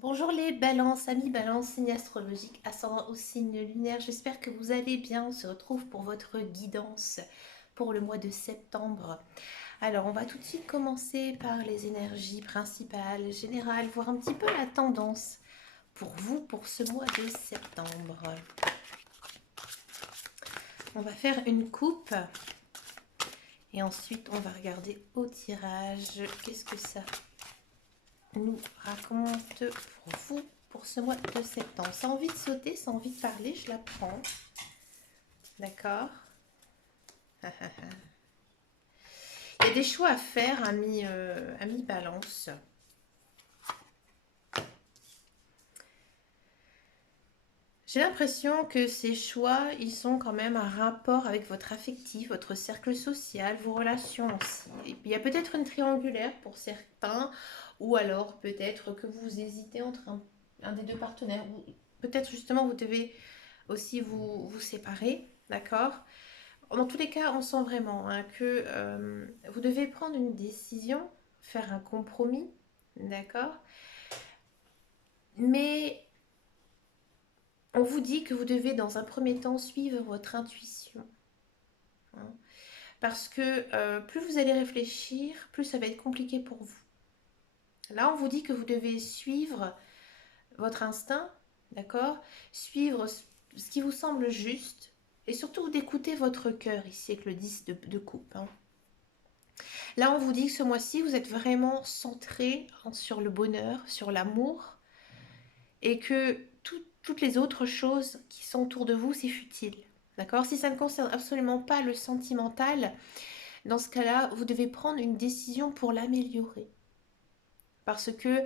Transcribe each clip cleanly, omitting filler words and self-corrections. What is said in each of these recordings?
Bonjour les balances, amis balance, signe astrologique, ascendant au signe lunaire. J'espère que vous allez bien. On se retrouve pour votre guidance pour le mois de septembre. Alors, on va tout de suite commencer par les énergies principales, générales, voir un petit peu la tendance pour vous pour ce mois de septembre. On va faire une coupe et ensuite on va regarder au tirage qu'est-ce que ça nous raconte pour vous pour ce mois de septembre. Sans envie de sauter, sans envie de parler, je la prends. D'accord. Il y a des choix à faire, ami balance. J'ai l'impression que ces choix, ils sont quand même un rapport avec votre affectif, votre cercle social, vos relations aussi. Et puis il y a peut-être une triangulaire pour certains, ou alors peut-être que vous hésitez entre un des deux partenaires, ou peut-être justement vous devez aussi vous séparer, d'accord. Dans tous les cas, on sent vraiment que vous devez prendre une décision, faire un compromis, d'accord. Mais on vous dit que vous devez dans un premier temps suivre votre intuition, hein, parce que plus vous allez réfléchir, plus ça va être compliqué pour vous. Là, on vous dit que vous devez suivre votre instinct, d'accord, suivre ce qui vous semble juste, et surtout d'écouter votre cœur, ici avec le 10 de coupe, hein. Là, on vous dit que ce mois-ci, vous êtes vraiment centré sur le bonheur, sur l'amour, et que toutes les autres choses qui sont autour de vous, c'est futile. D'accord. Si ça ne concerne absolument pas le sentimental, dans ce cas-là, vous devez prendre une décision pour l'améliorer. Parce que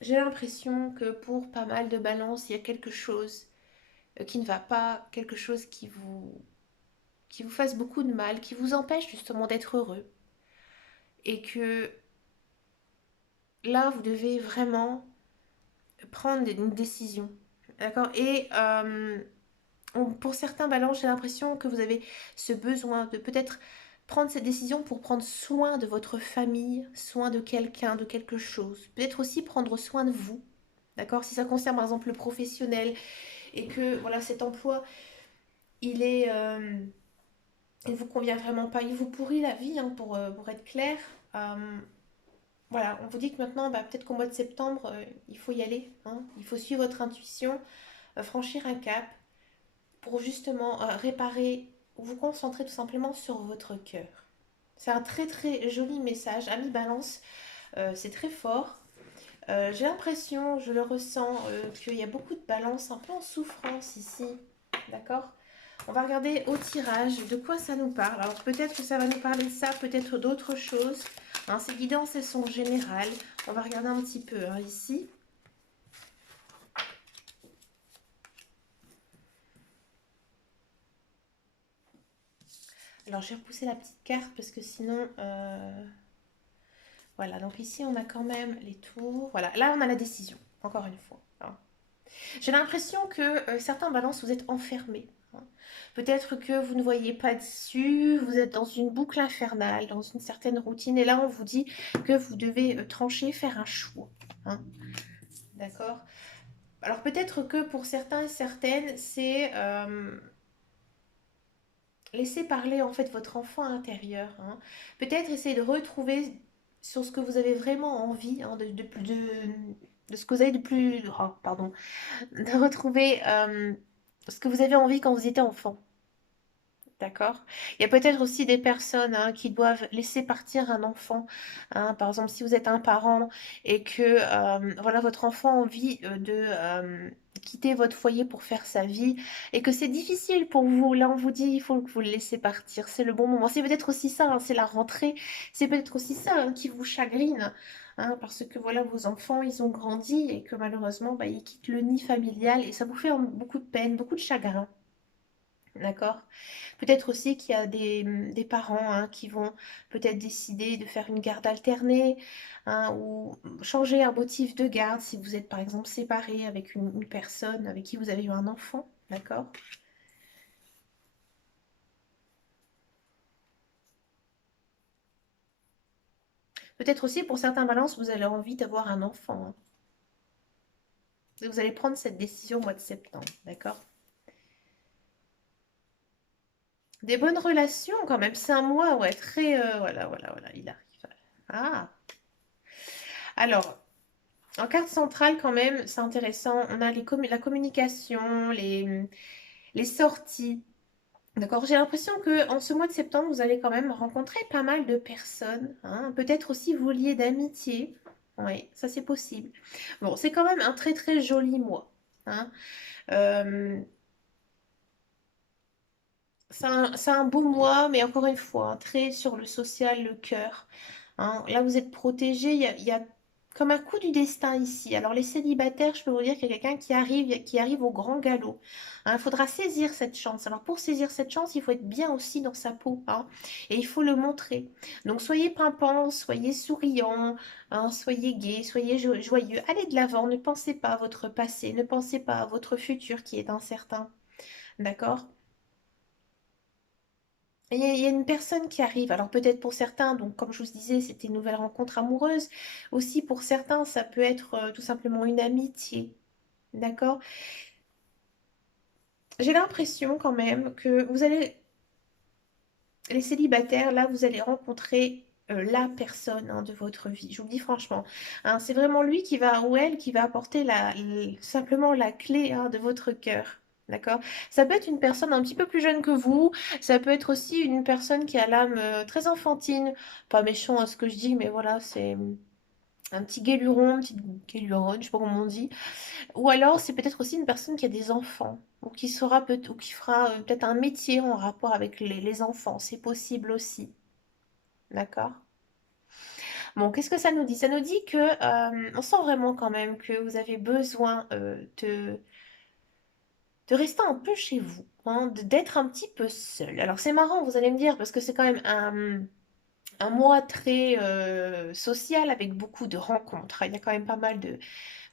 j'ai l'impression que pour pas mal de balances, il y a quelque chose qui ne va pas, quelque chose qui vous fasse beaucoup de mal, qui vous empêche justement d'être heureux. Et que là, vous devez vraiment prendre une décision. D'accord. Et pour certains balances, j'ai l'impression que vous avez ce besoin de peut-être prendre cette décision pour prendre soin de votre famille, soin de quelqu'un, de quelque chose. Peut-être aussi prendre soin de vous. D'accord. Si ça concerne par exemple le professionnel et que voilà cet emploi, il est, il vous convient vraiment pas, il vous pourrit la vie, hein, pour être clair. Euh, voilà, on vous dit que maintenant, bah, peut-être qu'au mois de septembre, il faut y aller, hein. Il faut suivre votre intuition, franchir un cap pour justement réparer ou vous concentrer tout simplement sur votre cœur. C'est un très très joli message. Ami Balance, c'est très fort. J'ai l'impression, je le ressens, qu'il y a beaucoup de balance un peu en souffrance ici. D'accord. On va regarder au tirage de quoi ça nous parle. Alors peut-être que ça va nous parler de ça, peut-être d'autres choses. Hein, ces guidances, elles sont générales. On va regarder un petit peu, hein, ici. Alors je vais repousser la petite carte parce que sinon... Voilà, donc ici on a quand même les tours. Voilà, là on a la décision, encore une fois, hein. J'ai l'impression que certains balances, vous êtes enfermés, hein. Peut-être que vous ne voyez pas d'issue, vous êtes dans une boucle infernale, dans une certaine routine. Et là, on vous dit que vous devez trancher, faire un choix, hein. D'accord. Alors peut-être que pour certains et certaines, c'est laisser parler en fait votre enfant intérieur, hein. Peut-être essayer de retrouver sur ce que vous avez vraiment envie, hein, de ce que vous avez de plus... Oh, pardon. De retrouver ce que vous avez envie quand vous étiez enfant. D'accord. Il y a peut-être aussi des personnes, hein, qui doivent laisser partir un enfant, hein. Par exemple, si vous êtes un parent et que voilà, votre enfant a envie de quitter votre foyer pour faire sa vie et que c'est difficile pour vous, là on vous dit il faut que vous le laissez partir, c'est le bon moment. C'est peut-être aussi ça, hein, c'est la rentrée, c'est peut-être aussi ça, hein, qui vous chagrine, hein, parce que voilà, vos enfants, ils ont grandi et que malheureusement, bah, ils quittent le nid familial et ça vous fait beaucoup de peine, beaucoup de chagrin. D'accord. Peut-être aussi qu'il y a des parents, hein, qui vont peut-être décider de faire une garde alternée, hein, ou changer un motif de garde si vous êtes par exemple séparé avec une personne avec qui vous avez eu un enfant. D'accord. Peut-être aussi pour certains balances, vous avez envie d'avoir un enfant, hein. Vous allez prendre cette décision au mois de septembre, d'accord? Des bonnes relations quand même, c'est un mois, ouais, très... voilà, il arrive. Ah, alors, en carte centrale quand même, c'est intéressant. On a la communication, les sorties. D'accord, j'ai l'impression que en ce mois de septembre, vous allez quand même rencontrer pas mal de personnes, hein. Peut-être aussi vous lier d'amitié. Oui, ça c'est possible. Bon, c'est quand même un très très joli mois, hein. Euh, c'est un beau mois, mais encore une fois, hein, très sur le social, le cœur, hein. Là, vous êtes protégé. Il y a comme un coup du destin ici. Alors, les célibataires, je peux vous dire qu'il y a quelqu'un qui arrive au grand galop, hein. Il faudra saisir cette chance. Alors, pour saisir cette chance, il faut être bien aussi dans sa peau, hein, et il faut le montrer. Donc, soyez pimpant, soyez souriant, hein, soyez gai, soyez joyeux. Allez de l'avant. Ne pensez pas à votre passé. Ne pensez pas à votre futur qui est incertain. D'accord? Il y a une personne qui arrive, alors peut-être pour certains, donc comme je vous disais, c'était une nouvelle rencontre amoureuse. Aussi pour certains, ça peut être tout simplement une amitié, d'accord? J'ai l'impression quand même que vous allez, les célibataires, là, vous allez rencontrer la personne, hein, de votre vie. Je vous le dis franchement, hein, c'est vraiment lui qui va, ou elle, qui va apporter simplement la clé, hein, de votre cœur. D'accord? Ça peut être une personne un petit peu plus jeune que vous, ça peut être aussi une personne qui a l'âme très enfantine, pas méchant à ce que je dis, mais voilà, c'est un petit guéluron, une petite guéluronne, je sais pas comment on dit. Ou alors c'est peut-être aussi une personne qui a des enfants, ou qui sera peut ou qui fera peut-être un métier en rapport avec les enfants, c'est possible aussi. D'accord? Bon, qu'est-ce que ça nous dit? Ça nous dit que on sent vraiment quand même que vous avez besoin de rester un peu chez vous, hein, d'être un petit peu seul. Alors c'est marrant, vous allez me dire, parce que c'est quand même un mois très social avec beaucoup de rencontres. Il y a quand même pas mal de,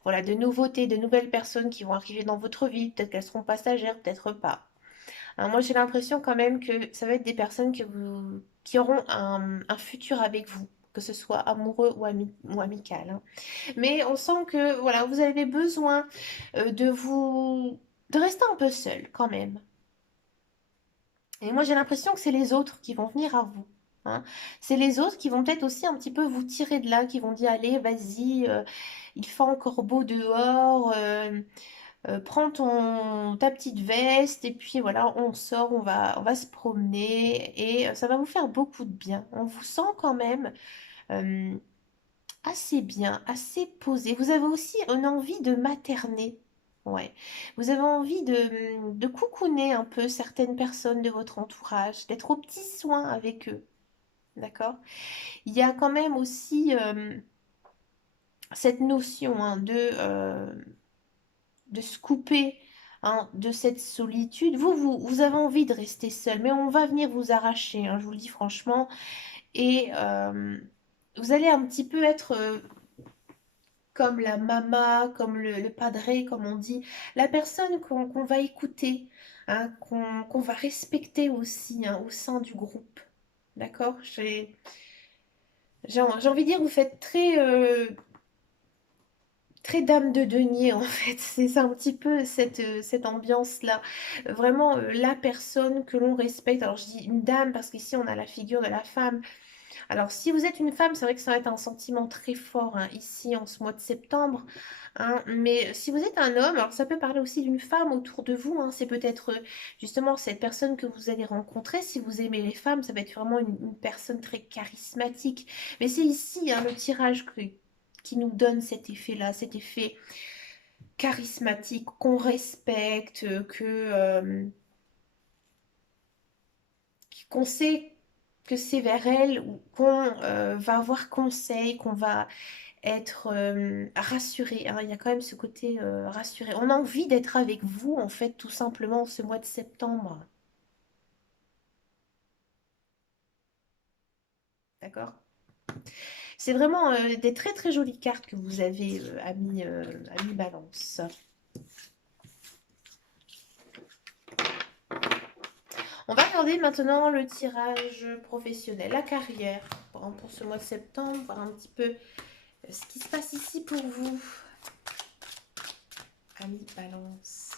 voilà, de nouveautés, de nouvelles personnes qui vont arriver dans votre vie. Peut-être qu'elles seront passagères, peut-être pas. Hein, moi, j'ai l'impression quand même que ça va être des personnes qui auront un futur avec vous, que ce soit amoureux ou amical, hein. Mais on sent que voilà, vous avez besoin de rester un peu seul quand même. Et moi, j'ai l'impression que c'est les autres qui vont venir à vous, hein. C'est les autres qui vont peut-être aussi un petit peu vous tirer de là, qui vont dire, allez, vas-y, il fait encore beau dehors, prends ta petite veste, et puis voilà, on sort, on va se promener, et ça va vous faire beaucoup de bien. On vous sent quand même euh, assez bien, assez posé. Vous avez aussi une envie de materner. Ouais. Vous avez envie de coucouner un peu certaines personnes de votre entourage, d'être aux petits soins avec eux. D'accord? Il y a quand même aussi cette notion, hein, de se couper, hein, de cette solitude. Vous avez envie de rester seul, mais on va venir vous arracher, hein, je vous le dis franchement. Et vous allez un petit peu être comme la mama, comme le padré, comme on dit, la personne qu'on va écouter, hein, qu'on va respecter aussi, hein, au sein du groupe. D'accord? J'ai envie de dire, vous faites très dame de denier en fait. C'est un petit peu cette ambiance-là. Vraiment la personne que l'on respecte. Alors je dis une dame parce qu'ici on a la figure de la femme. Alors, si vous êtes une femme, c'est vrai que ça va être un sentiment très fort, hein, ici en ce mois de septembre, hein. Mais si vous êtes un homme, alors ça peut parler aussi d'une femme autour de vous, hein. C'est peut-être justement cette personne que vous allez rencontrer. Si vous aimez les femmes, ça va être vraiment une personne très charismatique. Mais c'est ici, hein, le tirage qui nous donne cet effet-là, cet effet charismatique qu'on respecte, qu'on sait que c'est vers elle ou qu'on va avoir conseil, qu'on va être rassuré, hein. Il y a quand même ce côté rassuré. On a envie d'être avec vous, en fait, tout simplement, ce mois de septembre. D'accord? C'est vraiment des très très jolies cartes que vous avez, ami Balance. On va regarder maintenant le tirage professionnel, la carrière. pour ce mois de septembre, voir un petit peu ce qui se passe ici pour vous. Amis Balance.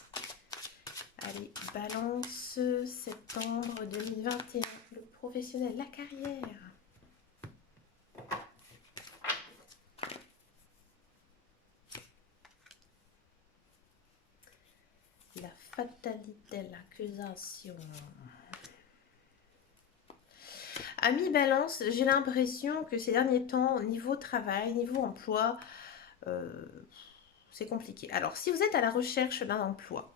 Allez, Balance, septembre 2021. Le professionnel, la carrière. La fatalité, l'accusation. Amis Balance, j'ai l'impression que ces derniers temps, niveau travail, niveau emploi, euh, c'est compliqué. Alors, si vous êtes à la recherche d'un emploi,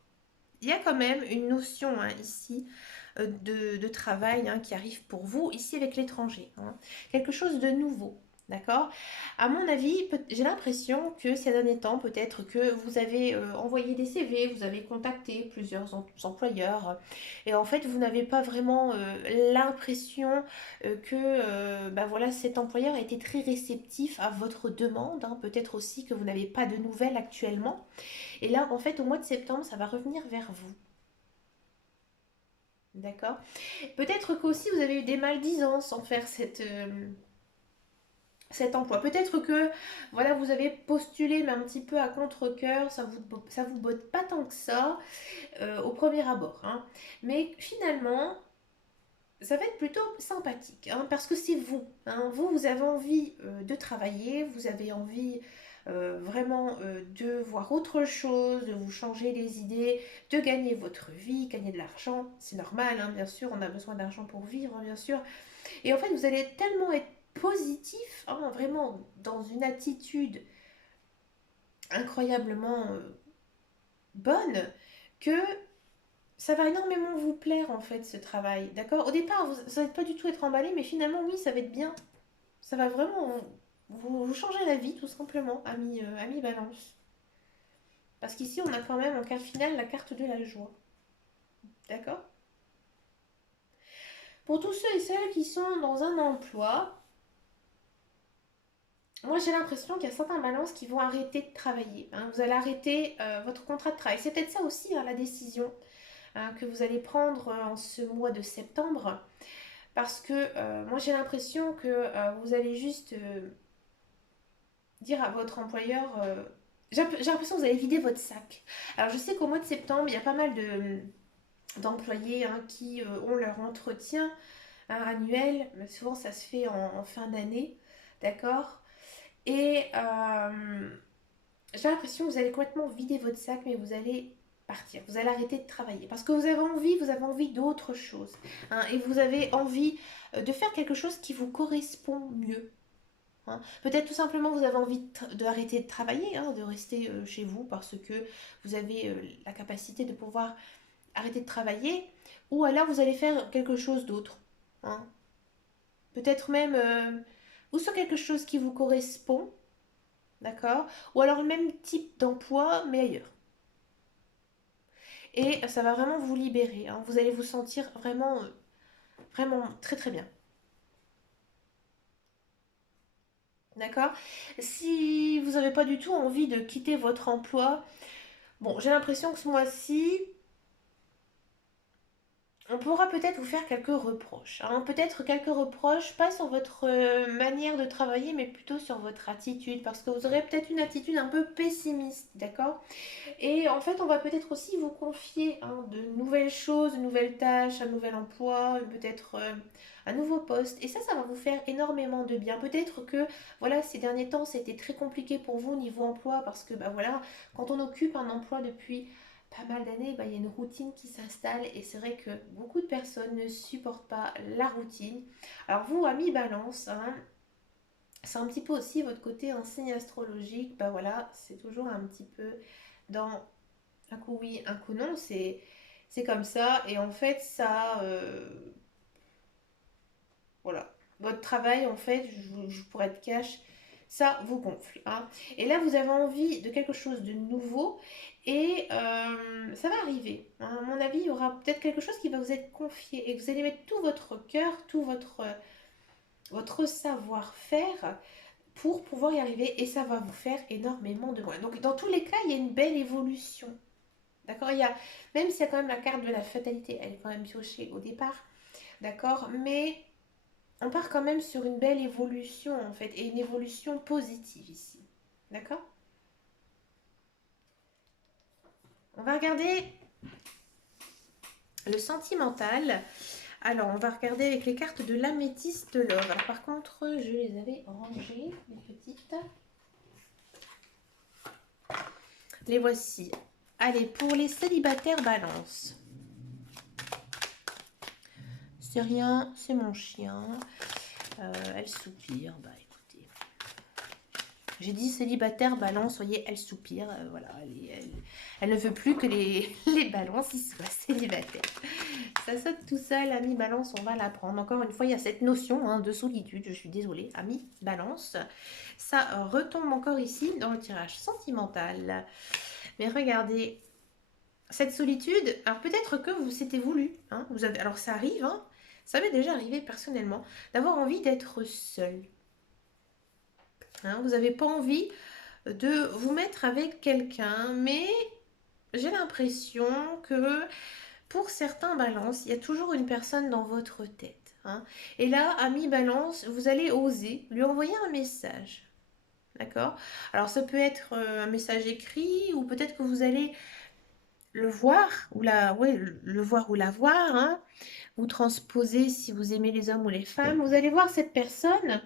il y a quand même une notion ici de travail qui arrive pour vous, ici avec l'étranger. Quelque chose de nouveau. D'accord. À mon avis, j'ai l'impression que ces derniers temps, peut-être que vous avez envoyé des CV, vous avez contacté plusieurs employeurs, et en fait, vous n'avez pas vraiment l'impression que bah voilà, cet employeur a été très réceptif à votre demande. Peut-être aussi que vous n'avez pas de nouvelles actuellement. Et là, en fait, au mois de septembre, ça va revenir vers vous. D'accord. Peut-être qu'aussi vous avez eu des maldisances sans faire cet emploi. Peut-être que voilà, vous avez postulé, mais un petit peu à contre-cœur, ça vous botte pas tant que ça au premier abord. Mais finalement, ça va être plutôt sympathique, parce que c'est vous. Vous avez envie de travailler, vous avez envie vraiment de voir autre chose, de vous changer les idées, de gagner votre vie, gagner de l'argent. C'est normal, bien sûr, on a besoin d'argent pour vivre, bien sûr. Et en fait, vous allez tellement être positif, vraiment dans une attitude incroyablement bonne, que ça va énormément vous plaire en fait ce travail, d'accord. Au départ, vous n'allez pas du tout être emballé, mais finalement, oui, ça va être bien. Ça va vraiment vous changer la vie, tout simplement, ami Balance. Parce qu'ici, on a quand même en carte finale la carte de la joie, d'accord. Pour tous ceux et celles qui sont dans un emploi, moi j'ai l'impression qu'il y a certains balances qui vont arrêter de travailler. Vous allez arrêter votre contrat de travail. C'est peut-être ça aussi la décision que vous allez prendre en ce mois de septembre. Parce que moi j'ai l'impression que vous allez juste dire à votre employeur, j'ai l'impression que vous allez vider votre sac. Alors je sais qu'au mois de septembre, il y a pas mal d'employés qui ont leur entretien annuel. Mais souvent ça se fait en fin d'année, d'accord. Et j'ai l'impression que vous allez complètement vider votre sac, mais vous allez partir, vous allez arrêter de travailler parce que vous avez envie d'autre chose, et vous avez envie de faire quelque chose qui vous correspond mieux. Peut-être tout simplement vous avez envie d'arrêter de travailler, de rester chez vous parce que vous avez la capacité de pouvoir arrêter de travailler, ou alors vous allez faire quelque chose d'autre. Peut-être même ou sur quelque chose qui vous correspond, d'accord, ou alors le même type d'emploi mais ailleurs. Et ça va vraiment vous libérer. Vous allez vous sentir vraiment, vraiment très très bien. D'accord. Si vous n'avez pas du tout envie de quitter votre emploi, bon, j'ai l'impression que ce mois-ci, on pourra peut-être vous faire quelques reproches. Peut-être quelques reproches, pas sur votre manière de travailler, mais plutôt sur votre attitude, parce que vous aurez peut-être une attitude un peu pessimiste, d'accord. Et en fait, on va peut-être aussi vous confier de nouvelles choses, de nouvelles tâches, un nouvel emploi, peut-être un nouveau poste. Et ça va vous faire énormément de bien. Peut-être que voilà, ces derniers temps, c'était très compliqué pour vous au niveau emploi parce que bah voilà, quand on occupe un emploi depuis pas mal d'années, il y a une routine qui s'installe et c'est vrai que beaucoup de personnes ne supportent pas la routine. Alors vous, amis Balance, c'est un petit peu aussi votre côté un signe astrologique. Bah voilà, c'est toujours un petit peu dans un coup oui, un coup non, c'est comme ça. Et en fait, ça, voilà. Votre travail, en fait, je pourrais être cash, ça vous gonfle. Et là, vous avez envie de quelque chose de nouveau et ça va arriver. À mon avis, il y aura peut-être quelque chose qui va vous être confié et vous allez mettre tout votre cœur, tout votre savoir-faire pour pouvoir y arriver et ça va vous faire énormément de bien. Donc, dans tous les cas, il y a une belle évolution. D'accord. Même s'il y a quand même la carte de la fatalité, elle est quand même piochée au départ. D'accord. Mais on part quand même sur une belle évolution en fait, et une évolution positive ici. D'accord? On va regarder le sentimental. Alors, on va regarder avec les cartes de l'améthyste love. Alors, par contre, je les avais rangées, les petites. Les voici. Allez, pour les célibataires balance. C'est rien, c'est mon chien. Elle soupire. Bah écoutez. J'ai dit célibataire balance, voyez, elle soupire. Voilà, elle ne veut plus que les balances ils soient célibataires. Ça saute tout seul, ami balance, on va l'apprendre. Encore une fois, il y a cette notion de solitude. Je suis désolée, ami balance. Ça retombe encore ici dans le tirage sentimental. Mais regardez, cette solitude, alors peut-être que vous s'était voulu. Vous avez, alors ça arrive, ça m'est déjà arrivé personnellement, d'avoir envie d'être seul. Vous n'avez pas envie de vous mettre avec quelqu'un, mais j'ai l'impression que pour certains balances, il y a toujours une personne dans votre tête. Et là, ami balance, vous allez oser lui envoyer un message. D'accord? Alors ça peut être un message écrit, ou peut-être que vous allez le voir, ou le voir ou la voir. Vous transposez si vous aimez les hommes ou les femmes. Vous allez voir cette personne,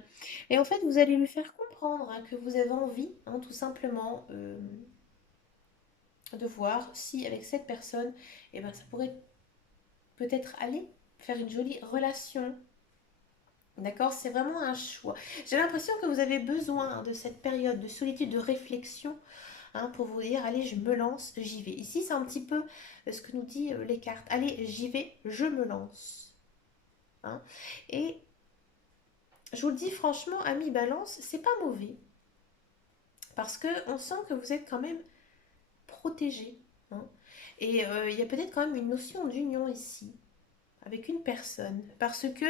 et en fait, vous allez lui faire comprendre que vous avez envie, tout simplement, de voir si avec cette personne, eh ben, ça pourrait peut-être aller faire une jolie relation. D'accord? C'est vraiment un choix. J'ai l'impression que vous avez besoin de cette période de solitude, de réflexion, pour vous dire, allez, je me lance, j'y vais. Ici, c'est un petit peu ce que nous dit les cartes. Allez, j'y vais, je me lance. Et je vous le dis franchement, ami balance, c'est pas mauvais. Parce que on sent que vous êtes quand même protégé. Et il y a peut-être quand même une notion d'union ici avec une personne. Parce que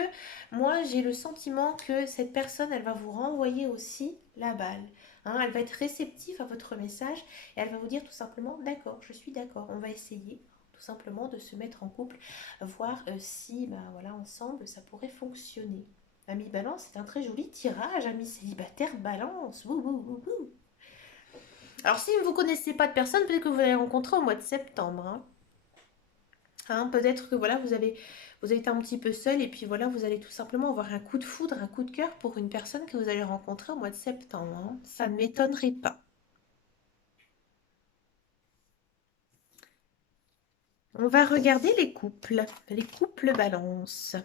moi, j'ai le sentiment que cette personne, elle va vous renvoyer aussi la balle. Elle va être réceptive à votre message et elle va vous dire tout simplement, d'accord, je suis d'accord, on va essayer tout simplement de se mettre en couple, voir si, voilà, ensemble, ça pourrait fonctionner. Ami balance, c'est un très joli tirage, ami célibataire balance. Wouh, wouh, wouh, wouh. Alors, si vous ne connaissez pas de personne, peut-être que vous allez rencontrer au mois de septembre. Peut-être que voilà, vous avez été un petit peu seul, et puis voilà, vous allez tout simplement avoir un coup de foudre, un coup de cœur pour une personne que vous allez rencontrer au mois de septembre. Ça ne m'étonnerait pas. On va regarder les couples balance.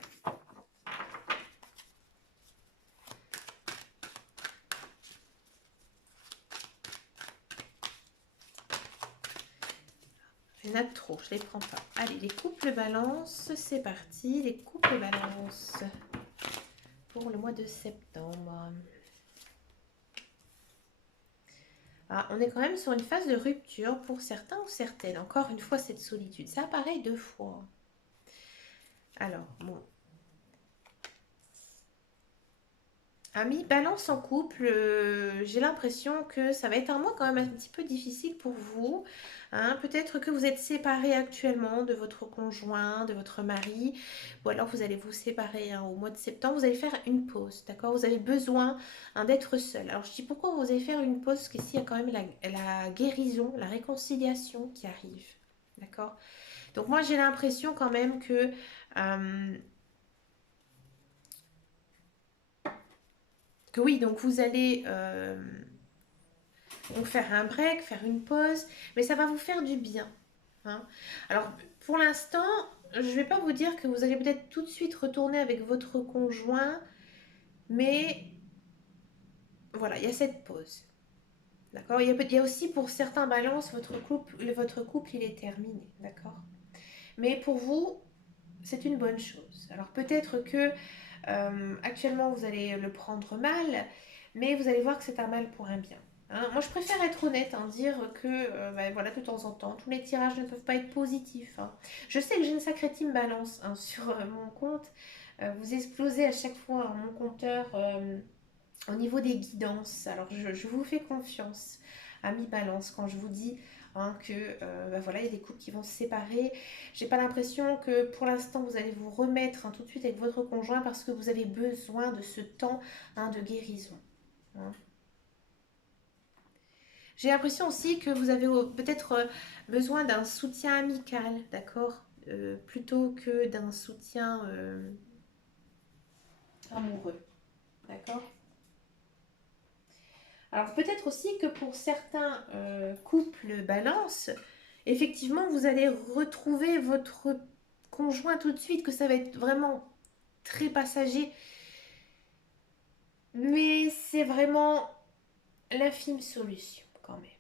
Il y en a trop, je ne les prends pas. Allez, les couples balance, c'est parti. Les couples balance pour le mois de septembre. On est quand même sur une phase de rupture pour certains ou certaines. Encore une fois, cette solitude. Ça apparaît 2 fois. Alors, bon. Amis, balance en couple, j'ai l'impression que ça va être un mois quand même un petit peu difficile pour vous. Peut-être que vous êtes séparés actuellement de votre conjoint, de votre mari, ou alors vous allez vous séparer au mois de septembre. Vous allez faire une pause, d'accord? Vous avez besoin d'être seul. Alors je dis pourquoi vous allez faire une pause, parce qu'ici il y a quand même la guérison, la réconciliation qui arrive, d'accord? Donc moi j'ai l'impression quand même que... oui, donc vous allez donc faire un break, faire une pause, mais ça va vous faire du bien. Alors, pour l'instant, je ne vais pas vous dire que vous allez peut-être tout de suite retourner avec votre conjoint, mais voilà, il y a cette pause. D'accord? Il y a aussi pour certains balances, votre couple, il est terminé. D'accord? Mais pour vous, c'est une bonne chose. Alors peut-être que actuellement vous allez le prendre mal, mais vous allez voir que c'est un mal pour un bien. Moi je préfère être honnête, dire que voilà, de temps en temps, tous les tirages ne peuvent pas être positifs. Je sais que j'ai une sacrée team balance sur mon compte. Vous explosez à chaque fois mon compteur au niveau des guidances. Alors je vous fais confiance, ami balance, quand je vous dis hein, que bah voilà, il y a des couples qui vont se séparer. J'ai pas l'impression que pour l'instant vous allez vous remettre, hein, tout de suite avec votre conjoint parce que vous avez besoin de ce temps, hein, de guérison, hein. J'ai l'impression aussi que vous avez peut-être besoin d'un soutien amical, d'accord. Plutôt que d'un soutien amoureux, d'accord. Alors peut-être aussi que pour certains couples balance, effectivement vous allez retrouver votre conjoint tout de suite, que ça va être vraiment très passager, mais c'est vraiment l'infime solution quand même.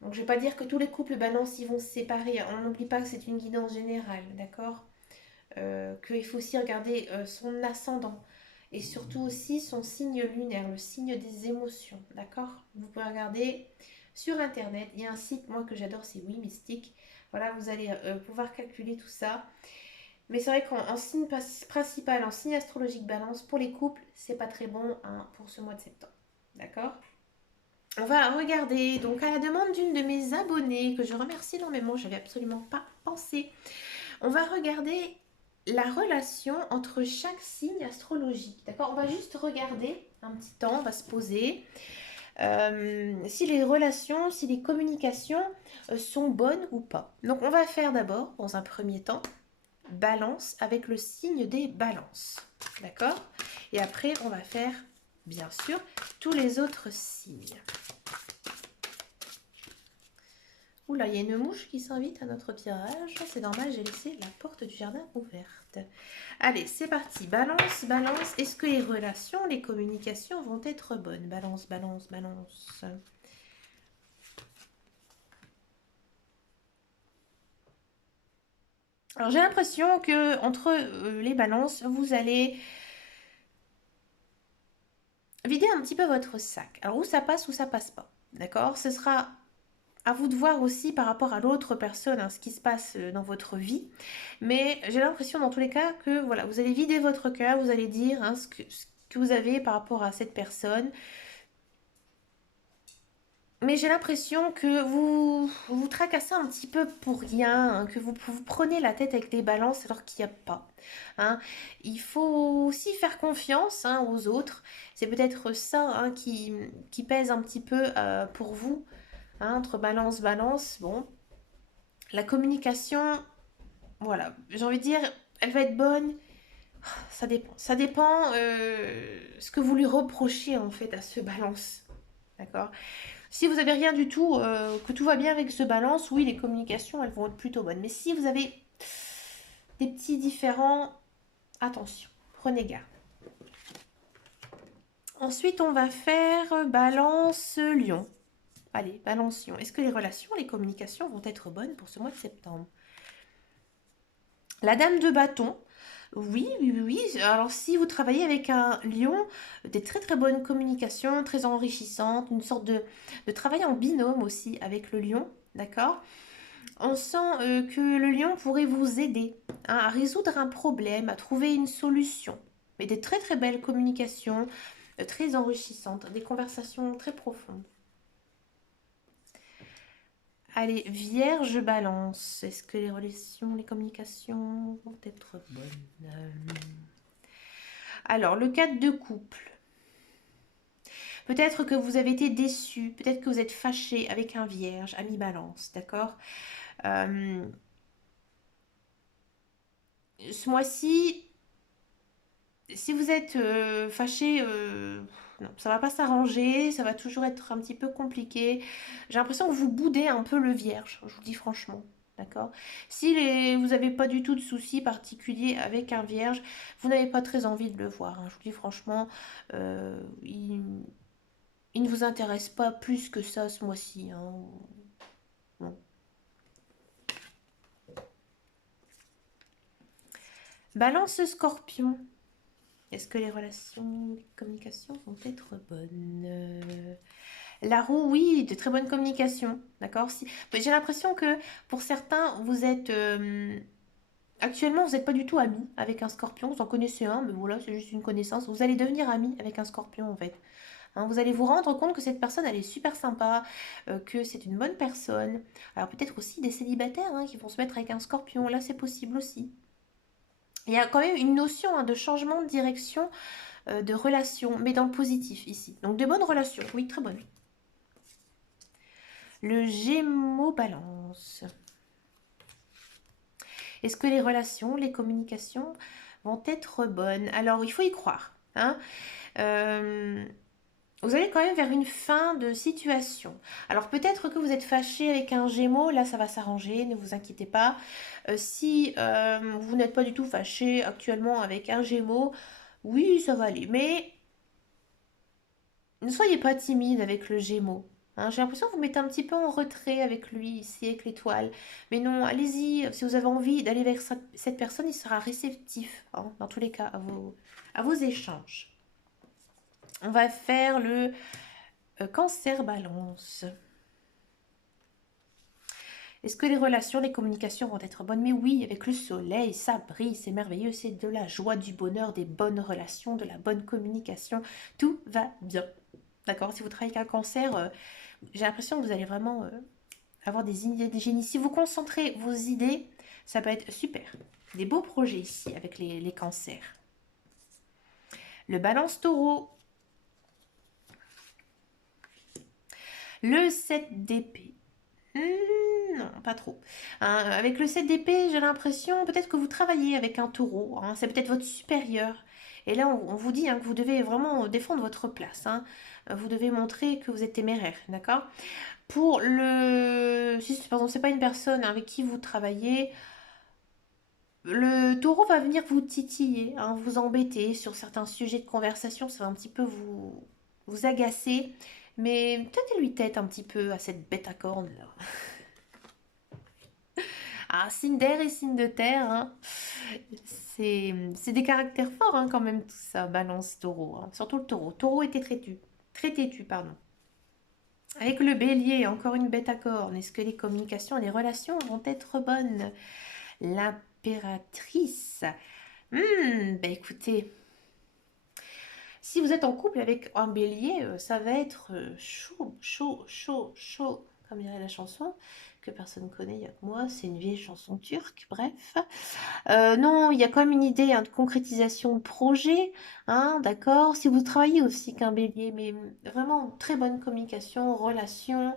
Donc je ne vais pas dire que tous les couples balance ils vont se séparer, on n'oublie pas que c'est une guidance générale, d'accord. Qu'il faut aussi regarder son ascendant et surtout aussi son signe lunaire, le signe des émotions, d'accord. Vous pouvez regarder sur internet, il y a un site moi que j'adore, c'est Oui Mystique. Voilà, vous allez pouvoir calculer tout ça. Mais c'est vrai qu'en signe principal, en signe astrologique balance, pour les couples, c'est pas très bon, hein, pour ce mois de septembre, d'accord. On va regarder, donc à la demande d'une de mes abonnées, que je remercie énormément, j'avais absolument pas pensé. On va regarder la relation entre chaque signe astrologique. D'accord. On va juste regarder un petit temps, on va se poser. Si les relations, si les communications sont bonnes ou pas. Donc on va faire d'abord, dans un premier temps, balance avec le signe des balances. D'accord. Et après, on va faire, bien sûr, tous les autres signes. Oula, il y a une mouche qui s'invite à notre tirage. C'est normal, j'ai laissé la porte du jardin ouverte. Allez, c'est parti. Balance, balance. Est-ce que les relations, les communications vont être bonnes? Balance, balance, balance. Alors, j'ai l'impression que entre les balances, vous allez vider un petit peu votre sac. Alors, où ça passe pas. D'accord. Ce sera à vous de voir aussi par rapport à l'autre personne, hein, ce qui se passe dans votre vie. Mais j'ai l'impression dans tous les cas que voilà, vous allez vider votre cœur, vous allez dire, hein, ce que vous avez par rapport à cette personne. Mais j'ai l'impression que vous tracassez un petit peu pour rien, hein, que vous prenez la tête avec des balances alors qu'il n'y a pas, hein. Il faut aussi faire confiance, hein, aux autres. C'est peut-être ça, hein, qui pèse un petit peu pour vous, hein, entre balance, balance. Bon, la communication, voilà, j'ai envie de dire, elle va être bonne. Ça dépend. Ça dépend ce que vous lui reprochez en fait à ce balance. D'accord. Si vous avez rien du tout, que tout va bien avec ce balance, oui, les communications, elles vont être plutôt bonnes. Mais si vous avez des petits différends, attention, prenez garde. Ensuite, on va faire balance lion. Allez, balance lion. Est-ce que les relations, les communications vont être bonnes pour ce mois de septembre? La dame de bâton. Oui, oui, oui, oui. Alors, si vous travaillez avec un lion, des très très bonnes communications, très enrichissantes, une sorte de travail en binôme aussi avec le lion, d'accord. On sent que le lion pourrait vous aider, hein, à résoudre un problème, à trouver une solution. Mais des très très belles communications, très enrichissantes, des conversations très profondes. Allez, Vierge Balance. Est-ce que les relations, les communications vont être bonnes? Alors, le cadre de couple. Peut-être que vous avez été déçu, peut-être que vous êtes fâché avec un Vierge, ami Balance, d'accord. Euh, Ce mois-ci, si vous êtes fâché, non, ça va pas s'arranger, ça va toujours être un petit peu compliqué. J'ai l'impression que vous boudez un peu le Vierge, je vous dis franchement. D'accord. Si vous n'avez pas du tout de soucis particuliers avec un Vierge, vous n'avez pas très envie de le voir, hein. Je vous dis franchement, il ne vous intéresse pas plus que ça ce mois-ci, hein. Non. Balance Scorpion. Est-ce que les relations, les communications vont être bonnes? La roue, oui, de très bonnes communications. D'accord. J'ai l'impression que pour certains, vous êtes... actuellement, vous n'êtes pas du tout amis avec un scorpion. Vous en connaissez un, mais voilà, c'est juste une connaissance. Vous allez devenir amis avec un scorpion, en fait. Hein. Vous allez vous rendre compte que cette personne, elle est super sympa, que c'est une bonne personne. Alors peut-être aussi des célibataires hein, qui vont se mettre avec un scorpion, là c'est possible aussi. Il y a quand même une notion hein, de changement de direction, de relation, mais dans le positif ici. Donc de bonnes relations, oui, très bonnes. Le Gémeaux balance. Est-ce que les relations, les communications vont être bonnes? Alors, il faut y croire. Hein. Euh, vous allez quand même vers une fin de situation. Alors, peut-être que vous êtes fâché avec un Gémeaux, là, ça va s'arranger, ne vous inquiétez pas. Si vous n'êtes pas du tout fâché actuellement avec un Gémeaux, oui, ça va aller. Mais ne soyez pas timide avec le Gémeaux. Hein. J'ai l'impression que vous mettez un petit peu en retrait avec lui, ici, avec l'étoile. Mais non, allez-y. Si vous avez envie d'aller vers cette personne, il sera réceptif, hein, dans tous les cas, à vos échanges. On va faire le Cancer balance. Est-ce que les relations, les communications vont être bonnes? Mais oui, avec le soleil, ça brille, c'est merveilleux, c'est de la joie, du bonheur, des bonnes relations, de la bonne communication. Tout va bien. D'accord? Si vous travaillez avec un cancer, j'ai l'impression que vous allez vraiment avoir des idées de génie. Si vous concentrez vos idées, ça peut être super. Des beaux projets ici avec les cancers. Le balance taureau. Le 7 d'épée. Non, pas trop. Hein, avec le 7 d'épée, j'ai l'impression peut-être que vous travaillez avec un taureau. Hein, c'est peut-être votre supérieur. Et là, on vous dit hein, que vous devez vraiment défendre votre place. Hein. Vous devez montrer que vous êtes téméraire, d'accord? Pour le... Si par exemple, c'est pas une personne avec qui vous travaillez, le taureau va venir vous titiller, hein, vous embêter sur certains sujets de conversation, ça va un petit peu vous agacer, mais tâtez-lui tête un petit peu à cette bête à cornes là. Ah, signe d'air et signe de terre, hein. C'est des caractères forts hein, quand même tout ça, balance taureau, hein. Surtout le taureau. Taureau était très têtu, pardon. Avec le bélier, encore une bête à cornes, est-ce que les communications et les relations vont être bonnes? L'impératrice. Bah écoutez, si vous êtes en couple avec un bélier, ça va être chaud, comme dirait la chanson, que personne ne connaît, il n'y a que moi, c'est une vieille chanson turque, bref. Non, il y a quand même une idée hein, de concrétisation de projet, hein, d'accord? Si vous travaillez aussi qu'un bélier, mais vraiment très bonne communication, relation,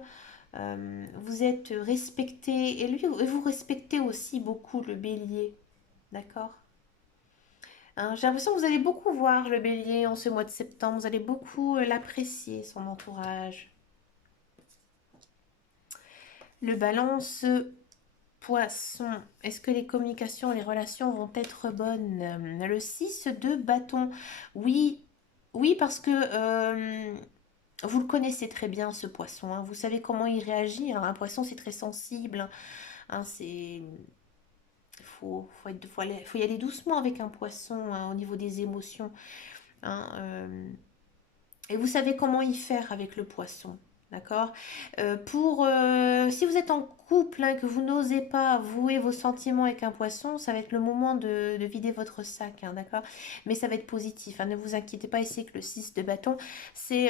vous êtes respecté, et lui, et vous respectez aussi beaucoup le bélier, d'accord? Hein, j'ai l'impression que vous allez beaucoup voir le bélier en ce mois de septembre. Vous allez beaucoup l'apprécier, son entourage. Le balance poisson. Est-ce que les communications, les relations vont être bonnes? Le 6 de bâton. Oui, oui, parce que vous le connaissez très bien, ce poisson. Hein. Vous savez comment il réagit. Hein. Un poisson, c'est très sensible. Hein, c'est... faut y aller doucement avec un poisson hein, au niveau des émotions. Hein, et vous savez comment y faire avec le poisson. D'accord. Si vous êtes en couple, hein, que vous n'osez pas avouer vos sentiments avec un poisson, ça va être le moment de vider votre sac. Hein, d'accord. Mais ça va être positif. Hein, ne vous inquiétez pas ici que le 6 de bâton, c'est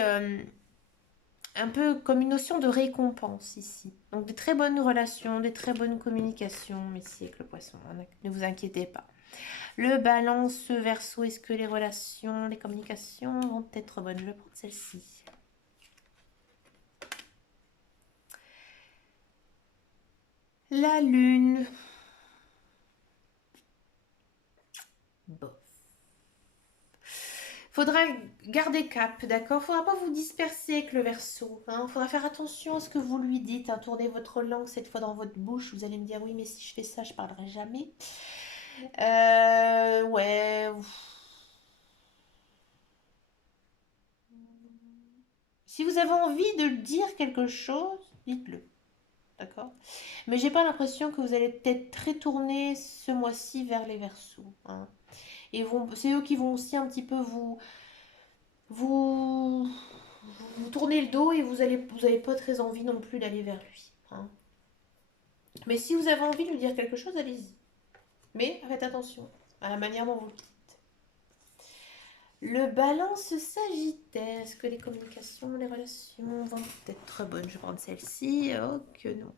un peu comme une notion de récompense ici. Donc des très bonnes relations, des très bonnes communications ici avec le poisson. Hein, ne vous inquiétez pas. Le balance verso, est-ce que les relations, les communications vont être bonnes? Je vais prendre celle-ci. La lune. Bof. Faudra garder cap, d'accord? Faudra pas vous disperser avec le verso. Hein. Faudra faire attention à ce que vous lui dites. Hein. Tournez votre langue cette fois dans votre bouche. Vous allez me dire oui, mais si je fais ça, je parlerai jamais. Ouais. Si vous avez envie de dire quelque chose, dites-le. D'accord? Mais j'ai pas l'impression que vous allez peut-être très tourner ce mois-ci vers les Verseaux. Hein. Et c'est eux qui vont aussi un petit peu vous, vous tourner le dos et vous avez pas très envie non plus d'aller vers lui. Hein. Mais si vous avez envie de lui dire quelque chose, allez-y. Mais faites attention à la manière dont vous le dites. Le balance sagittaire. Est-ce que les communications, les relations vont être bonnes? Je vais prendre celle-ci. Oh que non.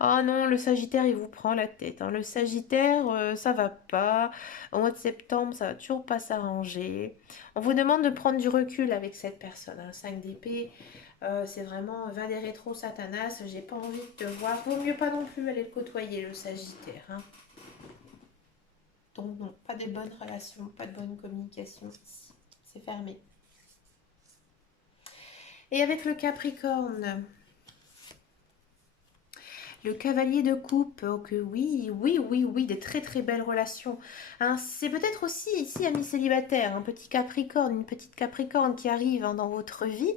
Oh non, le Sagittaire, il vous prend la tête, hein. Le Sagittaire, ça va pas. Au mois de septembre, ça va toujours pas s'arranger. On vous demande de prendre du recul avec cette personne, hein. 5 d'épée, c'est vraiment va des rétro Satanas. J'ai pas envie de te voir. Vaut mieux pas non plus aller le côtoyer, le Sagittaire, hein. Donc non, pas de bonnes relations, pas de bonne communication ici. C'est fermé. Et avec le Capricorne. Le cavalier de coupe, oh que oui, oui, oui, oui, des très très belles relations. Hein, c'est peut-être aussi ici, ami célibataire, un petit capricorne, une petite capricorne qui arrive hein, dans votre vie.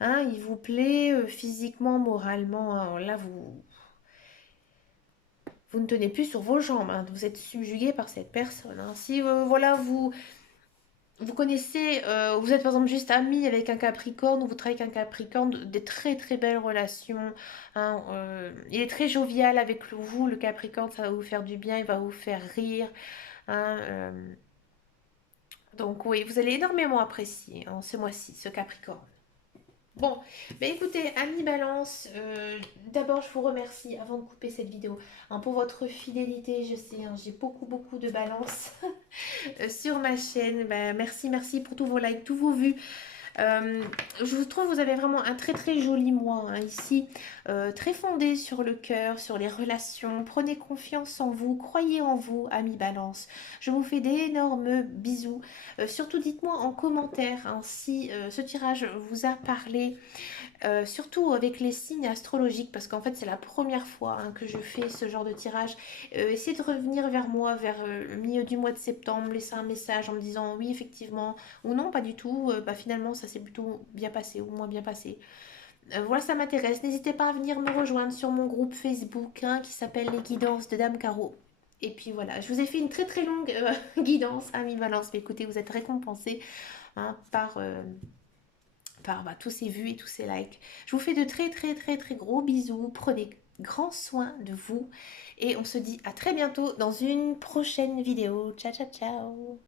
Hein, il vous plaît physiquement, moralement. Hein, là, vous ne tenez plus sur vos jambes. Hein, vous êtes subjugué par cette personne. Hein. Si voilà, vous connaissez, vous êtes par exemple juste ami avec un Capricorne ou vous travaillez avec un Capricorne, des très très belles relations. Hein, il est très jovial avec vous, le Capricorne, ça va vous faire du bien, il va vous faire rire. Hein, donc oui, vous allez énormément apprécier hein, ce mois-ci, ce Capricorne. Bon, bah écoutez, amis Balance, d'abord je vous remercie avant de couper cette vidéo hein, pour votre fidélité. Je sais, hein, j'ai beaucoup beaucoup de Balance sur ma chaîne. Bah, merci, merci pour tous vos likes, tous vos vues. Je vous trouve, vous avez vraiment un très très joli mois hein, ici, très fondé sur le cœur, sur les relations. Prenez confiance en vous, croyez en vous, amis Balance. Je vous fais d'énormes bisous. Surtout dites-moi en commentaire hein, si ce tirage vous a parlé, surtout avec les signes astrologiques, parce qu'en fait c'est la première fois hein, que je fais ce genre de tirage. Essayez de revenir vers moi vers le milieu du mois de septembre, laisser un message en me disant oui effectivement ou non pas du tout, bah, finalement ça s'est plutôt bien passé ou moins bien passé. Voilà, ça m'intéresse. N'hésitez pas à venir me rejoindre sur mon groupe Facebook hein, qui s'appelle les guidances de Dame Caro. Et puis voilà, je vous ai fait une très très longue guidance, Ami Valence. Mais écoutez, vous êtes récompensés hein, par bah, tous ces vues et tous ces likes. Je vous fais de très très très très gros bisous. Prenez grand soin de vous. Et on se dit à très bientôt dans une prochaine vidéo. Ciao ciao ciao.